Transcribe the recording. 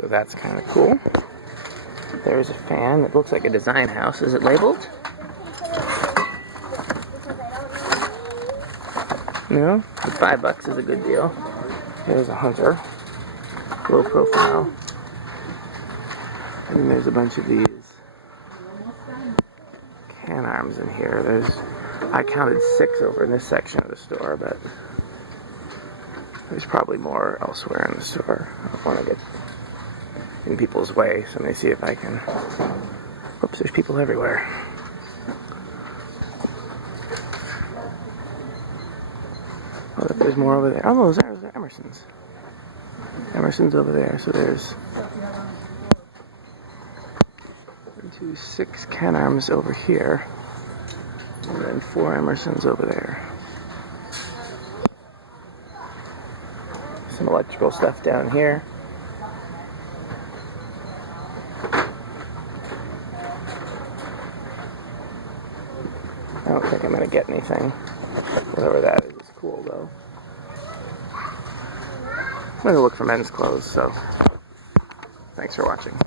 So that's kind of cool. There's a fan. It looks like a design house. Is it labeled? No? But $5 is a good deal. There's a Hunter. Low profile. And then there's a bunch of these Canarms in here. I counted 6 over in this section of the store, but there's probably more elsewhere in the store. I don't want to get in people's way, so let me see if I can. Oops, there's people everywhere. Oh, there's more over there. Oh, those are Emerson's. Emerson's over there, so there's 6 Canarms over here, and then 4 Emersons over there. Some electrical stuff down here. I don't think I'm going to get anything. Whatever that is cool, though. I'm going to look for men's clothes, so thanks for watching.